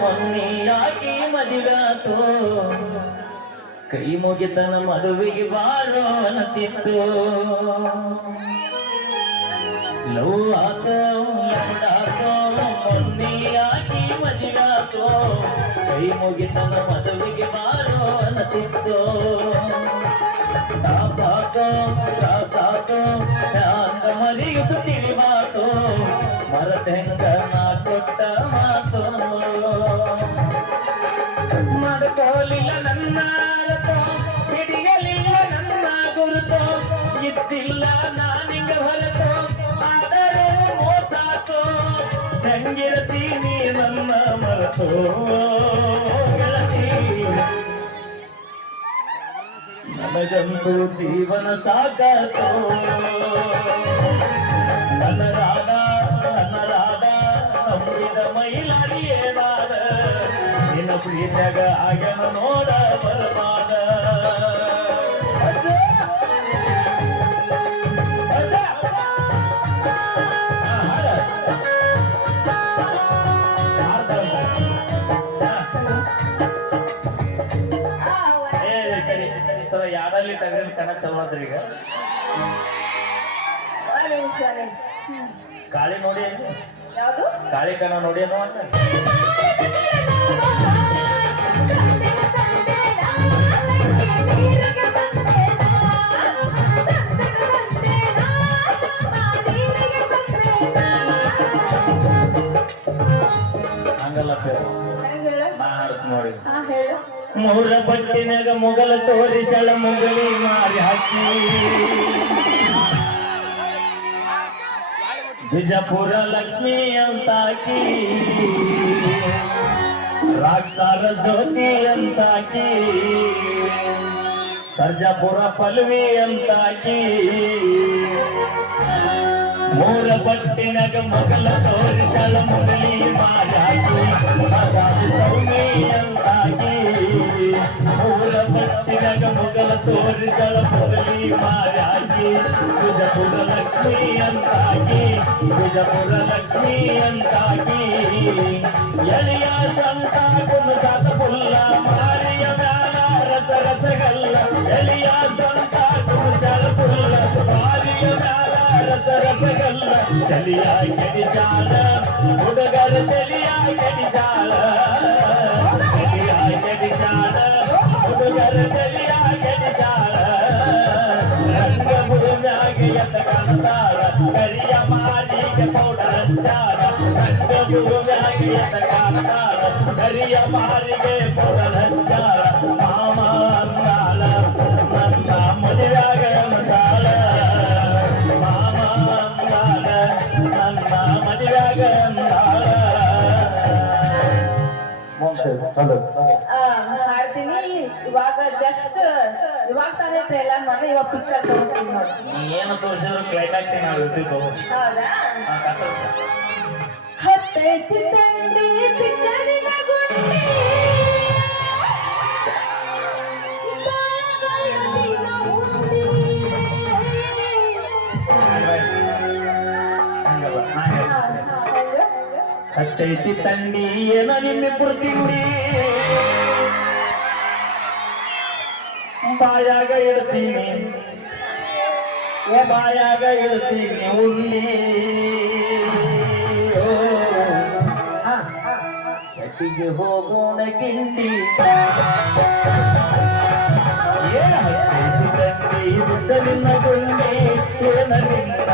ಮೊನ್ನೆಯಾಗಿ ಮದುವಾತು ಕೈ ಮುಗಿತನ ಮದುವೆಗೆ ಬಾರೋ ಅನ್ನತಿತ್ತು ಲವ್ ಆತೋ ಲಂಡಾತೋ ಮೊನ್ನೆಯಾಗಿ ಮದುವಾತು ಕೈ ಮುಗಿತನ ಮದುವೆಗೆ ಬಾರೋ ಅನ್ನತಿತ್ತು ತಾಪಾಕೋ ತ್ರಾಸಾಕೋ ಹ್ಯಾಂಗ ಮರಿಯುತ್ತ ತಿಳಿವಾತು ಮರತೆಂಗ ನಾ ಕೊಟ್ಟ ಮಾತು ಮಾಡ್ಕೋಲಿಲ್ಲ ನನ್ನ ಹಿಡಿಯಲಿಲ್ಲ ನನ್ನ ಗುರುತು ಇದ್ದಿಲ್ಲ ನಾನಿಂಗ ಹೊರತು ಆದರೂ ಮೋಸಾತು. ಹೆಂಗಿರತೀನಿ ನನ್ನ ಮರೆತು. ನನಗಂತೂ ಜೀವನ ಸಾಕಾತು. ನನ್ನ ರಾಧ ನನ್ನ ರಾಧ ಅಮೃತ ಮೈಲಾರಿ ಏನಾದ ನಿನ್ನ ಪ್ರೀತಿಯಾಗ ಆಗ್ಯಾನ ನೋಡ ಕರಿ. ಸರ ಯಾರಲ್ಲಿ ಟಗರಿನ ಕಣ ಚಲೋ ಅದ್ರಿ ಈಗ? ಕಾಳಿ ನೋಡಿ. ಕಾಳಿ ಕಣ ನೋಡಿ ಅಂತ ನೋಡಿ ಮೂರ ಬಟ್ಟಿನಾಗ ಮುಗಲ ತೋರಿಸಳ ಮುಗಲಿ ಮಾರಿ ಹಾಕಿ ಬಿಜಾಪುರ ಲಕ್ಷ್ಮಿ ಅಂತಾಕಿ ರಾಕ್ಸ್ಟಾರ ಜ್ಯೋತಿ ಅಂತಾಕಿ ಸರ್ಜಾಪುರ ಪಲ್ವಿ ಅಂತಾಕಿ ಮೂರ ಬಟ್ಟಿನಾಗ ಮಗಲ ತೋರಿಸಳ ಮುಗಲಿ ಮಾರಾಕಿ ಮಗಾದು ಸೌಮಿ ಅಂತಾಗಿ ಮೂರ ಬಟ್ಟಿನಾಗ ಮೊಗಲ ತೋರಿಸಳ ಮುಗಲಿ ಮಾರಾಕಿ ವಿಜಪುರ ಲಕ್ಷ್ಮಿ ಅಂತಾಗಿ ವಿಜಪುರ ಲಕ್ಷ್ಮಿ ಅಂತಾಗಿ ಎಳೆಯ ಸಂತ తెలియాయి గడిశాల ఉడగలు తెలియాయి గడిశాల తెలియాయి గడిశాల ఉడగలు తెలియాయి గడిశాల రంగపురంజాగి ఎంత కందాల కరియ మాలిక పౌడరంజాల రంగపురంజాగి ఎంత కందాల కరియ మాలిక పౌడరంజాల ಹಾಡ್ತೀನಿ ಇವಾಗ ಜಸ್ಟ್ ಇವಾಗ ತಾನೇ ಟ್ರೈಲರ್ ಮಾಡಿದ್ರೆ ಇವಾಗ ಪಿಕ್ಚರ್ ತೋರಿಸ್ತೀನಿ ನೋಡಿ. ಏನು ತೋರಿಸಿದ್ರು ಕ್ಲೈಮ್ಯಾಕ್ಸ್ ಹೌದಾ? ಹತ್ತೈತಿ ತಂಡಿ ಪಿಕ್ಚರಿನ ಗುಂಡಿ. ಹತ್ತೈತಿ ತಂಡಿ ಏನ ನಿಮ್ಮಿಬ್ಬರು ತಿಂಡಿ ಬಾಯಾಗ ಇಡ್ತೀನಿ ಓ ಬಾಯಾಗ ಇಡ್ತೀನಿ ಉಣ್ಣಿ ಓ, ಆ, ಶೆಟ್ಟಿಗೆ ಹೋಗೋಣ ಗಿಂಡಿ ಏ ಹತ್ತೈತಿ ತಂಡಿ ರುಚಲಿನ ಗುಂಡಿ ಏನ ನಿನ್ನ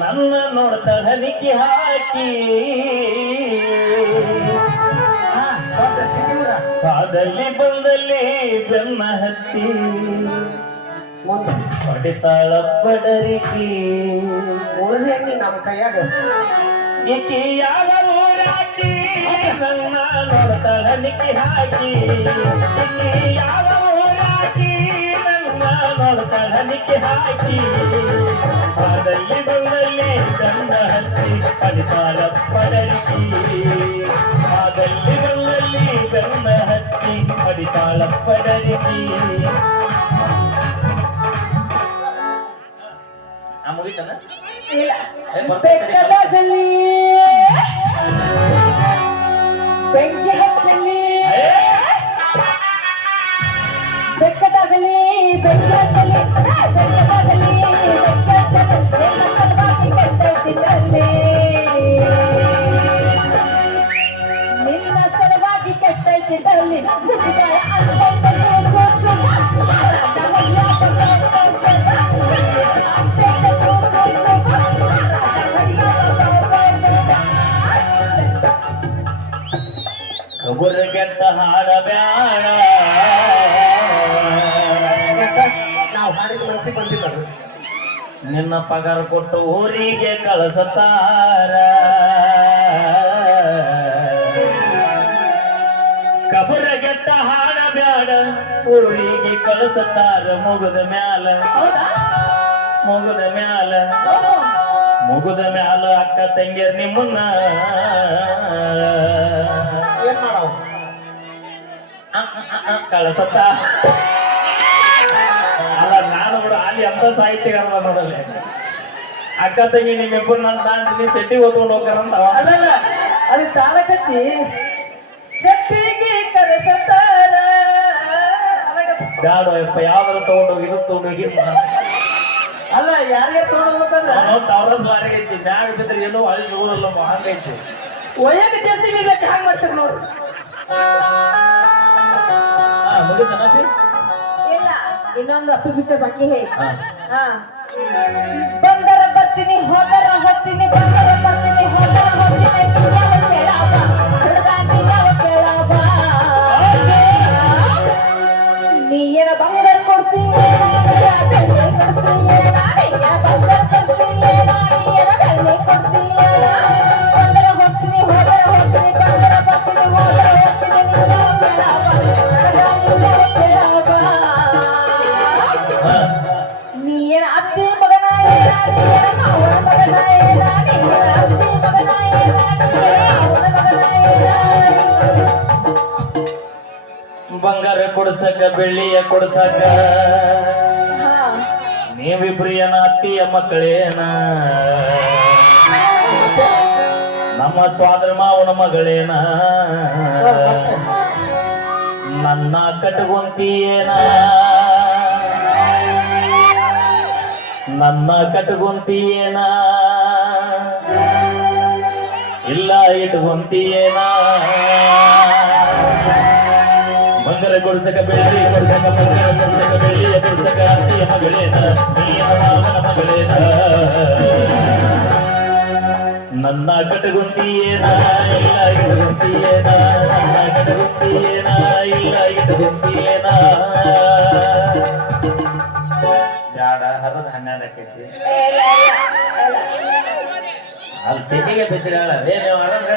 ನನ್ನ ನೋಡ್ತಾಳ ಹನಿಕೆ ಹಾಕಿ. ಕಾದಲ್ಲಿ ಬಂದಲ್ಲಿ ಬೆನ್ನ ಹತ್ತಿ. ಹೊಡಿತಾಳ ಪಡರಿಕಿ ಉಳಿದೇನಿ ನಮ್ಮ ಕೈಯಾಗ. ಈಕಿ ಯಾವ ಊರಾಕಿ? ನನ್ನ ನೋಡ್ತಾಳ ಹನಿಕೆ ಹಾಕಿ. ಈಕಿ ಯಾವ ಊರಾಕಿ? ನನ್ನ ನೋಡ್ತಾಳ ಹನಿಕೆ ಹಾಕಿ. ಆ ಮುಗಿತನ ಇಲ್ಲ ಏ, ಹಾಡ ಬ್ಯಾಡ ನಾವು ಹಾಡಿದ ಮನಸ್ಸಿಗೆ ಬಂದಿಲ್ಲ ನಿನ್ನ ಪಗಾರ ಕೊಟ್ಟು ಊರಿಗೆ ಕಳಿಸತಾರ. ಕಬುರ ಗೆಟ್ಟ ಹಾಡಬ್ಯಾಡ ಊರಿಗೆ ಕಳಿಸತಾರ ಮುಗುದ ಮ್ಯಾಲ. ಮುಗುದ ಮ್ಯಾಲ. ಮುಗುದ ಮ್ಯಾಲ ಅಕ್ಕ ತಂಗಿಯರ್ ನಿಮ್ಮನ್ನ. ಏನ್ ಮಾಡವ್? ಕಳಸತ್ತ ಅಲ್ಲ ನಾನು ಕೂಡ ಅಲ್ಲಿ ಅಂತ ಸಾಹಿತ್ಯಗಾರಲ್ಲ ನೋಡಲ್ಲ ಅಕ್ಕ ತಂಗಿ ನಿಮ್ಮಿಬ್ಬರು ನನ್ನ ತಾಂತೀನಿ ಸೆಟ್ಟಿಗೆ ಓದ್ಕೊಂಡು ಹೋಗ್ತಾರಂತ. ಅಲ್ಲಲ್ಲ ಅದು ತಾಳ ಕಚ್ಚಿ. ಶೆಟ್ಟಿಗೆ ಕರೆಸತ್ತಾರ ಬ್ಯಾಡ ಯಪ್ಪ ಯಾವ್ದಾರು ತಗೊಂಡು ಹೋಗಿ ಇದು ತಗೊಂಡು ಅಲ್ಲ ಯಾರಿಗೆ ತಗೊಂಡೋಗ್ಬೇಕಂದ್ರೆ ನಾವು ಟವರ್ ಸ್ವಾರಿಗೆ ಐತಿ ಮ್ಯಾಗ ಬಿದ್ರೆ ಏನೋ ಅಲ್ಲಿ ಊರಲ್ಲ ಹಂಗೈತಿ ಒಯ್ಯಕ್ಕೆ ಜೆಸಿ ಬೇಕು ಹ್ಯಾಂಗ್ ಮಾಡ್ತೀರಿ ನೋಡ್ರಿ? ಇಲ್ಲ ಇನ್ನೊಂದು ಅಪ್ಪಿ ಪಿಕ್ಚರ್ ಬಾಕಿ ಹೇ. ಹಾ. ಕೊಡ್ಸಕ ಬೆಳ್ಳಿಯ ಕೊಡ್ಸಕ. ನೀವಿಬ್ರು ಏನ ಅತ್ತಿಯ ಮಕ್ಕಳೇನ? ನಮ್ಮ ಸ್ವಾದ್ರ ಮಾವನ ಮಗಳೇನ? ನನ್ನ ಕಟ್ಕೊಂತೀಯೇನ ನನ್ನ ಕಟ್ಕೊಂತೀಯೇನ ಇಲ್ಲ ಇಟ್ಕೊಂತಿಯೇನ ಕೊಡ್ಸಕ ಬೆಳ್ಳಿ ಪುರುಷಕ ಬಂಗಾರ ಪುರುಷಕ ಬೆಳ್ಳಿಯ ಪುರುಷಕ ಅತ್ತಿಯ ಮಗಳೇನ ನೀಯ ಮಾವನ ಮಗಳೇನ ನನ್ನ ಕಟಗುಂಟಿಯೇನ ಇಲ್ಲ ಇಟಗುಂತಿಯೇನ ನನ್ನ ಕಟಗುಂಟಿಯೇನ ಇಲ್ಲ ಇಟಗುಂತಿಯೇನ ಬ್ಯಾಡ, ಹರದ ಹನ್ನೆರಡು ಆಕೈತಿ ಅಲ್ಲಿ ತೆಗೆಗೆ ಬಿದ್ದಿರಾಳ ಅದೇ ಅದೇ ಅದೇ.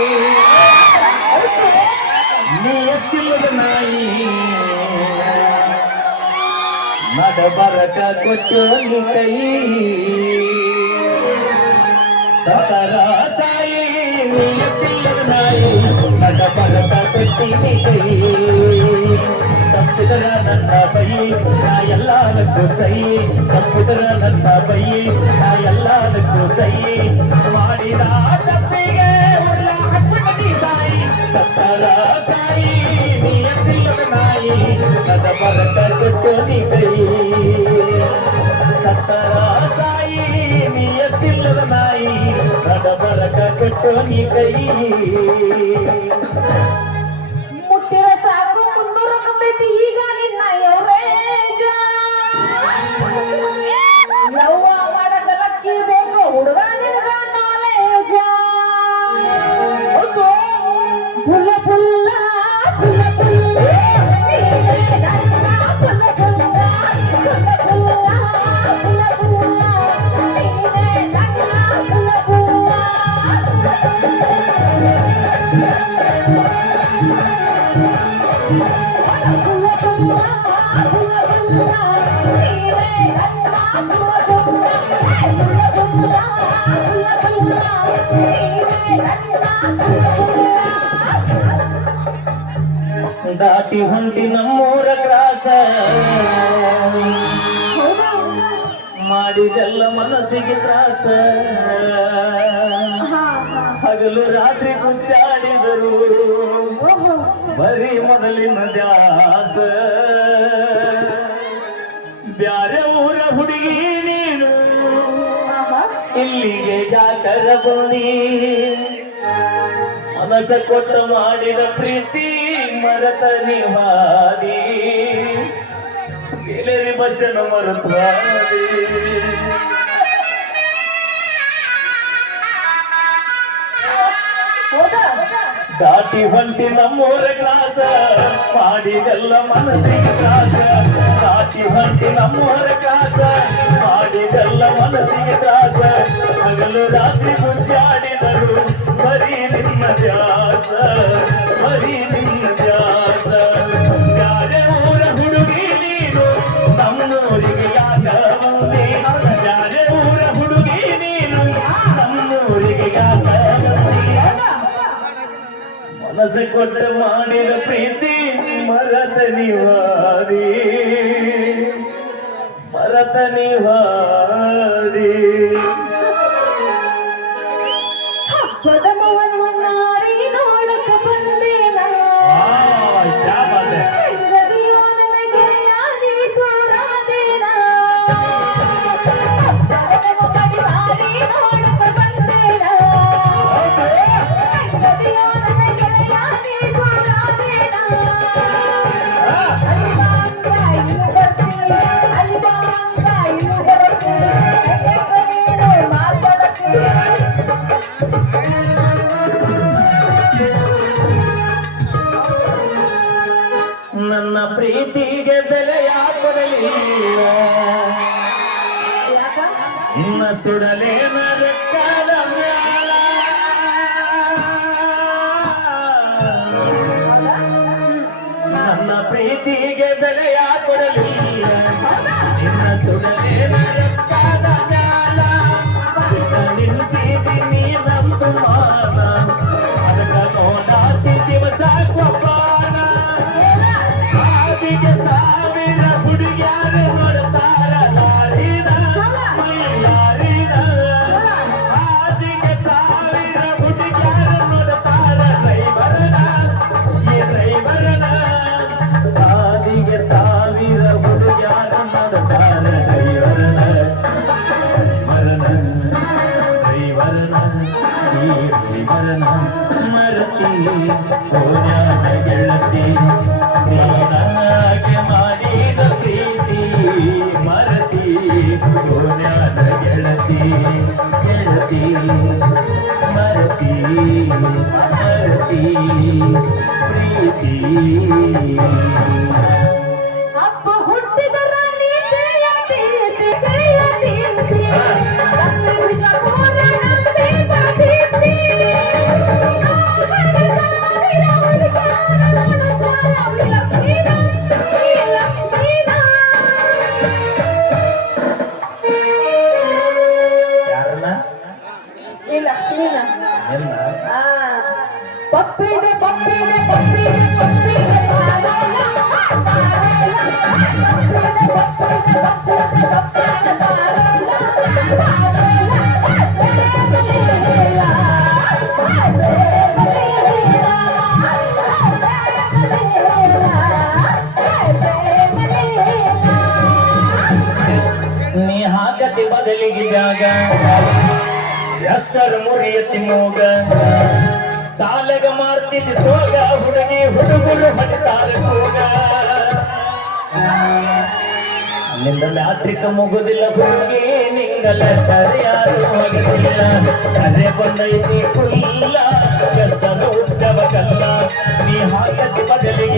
ನೀಯಸ್ತಿಲ್ಲದ ನಾಯಿ ನಡಬರಕ ಕೊಚ್ಚಲಿ ಕೈ ಸತರ ಸಾಯಿ ನೀಯತ್ತಿಲ್ಲದ ನಾಯಿ ನಡಬರಕ ಕೊಚ್ಚಲಿ ಕೈ ತಪ್ಪಿದರ ನನ್ನ ಬೈ ನಾ ಎಲ್ಲದಕ್ಕೂ ಸೈ ತಪ್ಪಿದರ ನನ್ನ ಬೈ ನಾ ಎಲ್ಲದಕ್ಕೂ ಸೈ ಸತ್ತರಾಸಾಯಿ ನಿಯತ್ತಿಲ್ಲದ ನಾಯಿ ರಡ ಬರಟ ಕಟ್ಟೋ ನೀ ಕೈ ದಾಟಿ ಹೊಂಟಿ ನಮ್ಮೂರ ಕ್ರಾಸ ಮಾಡಿದೆಲ್ಲ ಮನಸ್ಸಿಗೆ ತ್ರಾಸ. ಹಗಲು ರಾತ್ರಿ ಕುತ್ತಾಡಿದರು ಬರೀ ಮೊದಲಿನ ದ್ಯಾಸ ಬ್ಯಾರೆ ಊರ ಹುಡುಗಿ ಮಲ್ಲಿಗೆ ಜಾತರ ಬುಣಿ ಮನಸ ಕೊಟ್ಟ ಮಾಡಿದ ಪ್ರೀತಿ ಮರತ ನಿವಾದಿ. ಎಲ್ಲರಿ ಬಸನ ಮರುತ್ವಾದಿ ದಾಟಿ ಹೊಂಟಿ ನಮ್ಮೂರ ಕ್ಲಾಸ ಮಾಡಿದೆಲ್ಲ ಮನಸ್ಸಿಗೆ ದಾಟಿ ಹೊಂಟಿ ನಮ್ಮೂರ ಕ್ಲಾಸ ಮಾಡಿದೆಲ್ಲ ಮನಸ್ಸಿಗೆ ಕೊಟ್ಟ ಮಾಡಿದ ಪ್ರೀತಿ ಮರತ ನಿವಾರಿ ಮರತ ನಿವಾರಿ ಸುಡಲೇ ಮರಕ್ಕದ ಮ್ಯಾಲ. ನಮ್ಮ ಪ್ರೀತಿಗೆ ಬೆಲೆಯ ಕೊಡಲಿ. ನಿನ್ನ ಸುಡಲೇ ಮರಕ್ಕದ and hurt. ಎಷ್ಟರ ಮುರಿಯತಿ ಮೂಗ ಸಾಲಗ ಮಾಡ್ತಿದ್ದಿ ಸೋಗ ಹುಡುಗಿ ಹುಡುಗರು ಹೊಡಿತಾರೆ ಕೂಗ ನಿಂದ ಮ್ಯಾಟ್ರಿಕ ಮುಗುದಿಲ್ಲ ಹುಡುಗಿ ನಿಂಗಲ ಯಾರು ಹೋಗದಿಲ್ಲ ಕರೆ ಬಂದೈತಿ ಕುಲ್ಲ ಎಷ್ಟರ ಉದ್ದವ ಕಲ್ಲ ನೀ ಹಾಕತಿ ಬದಲಿಗೆ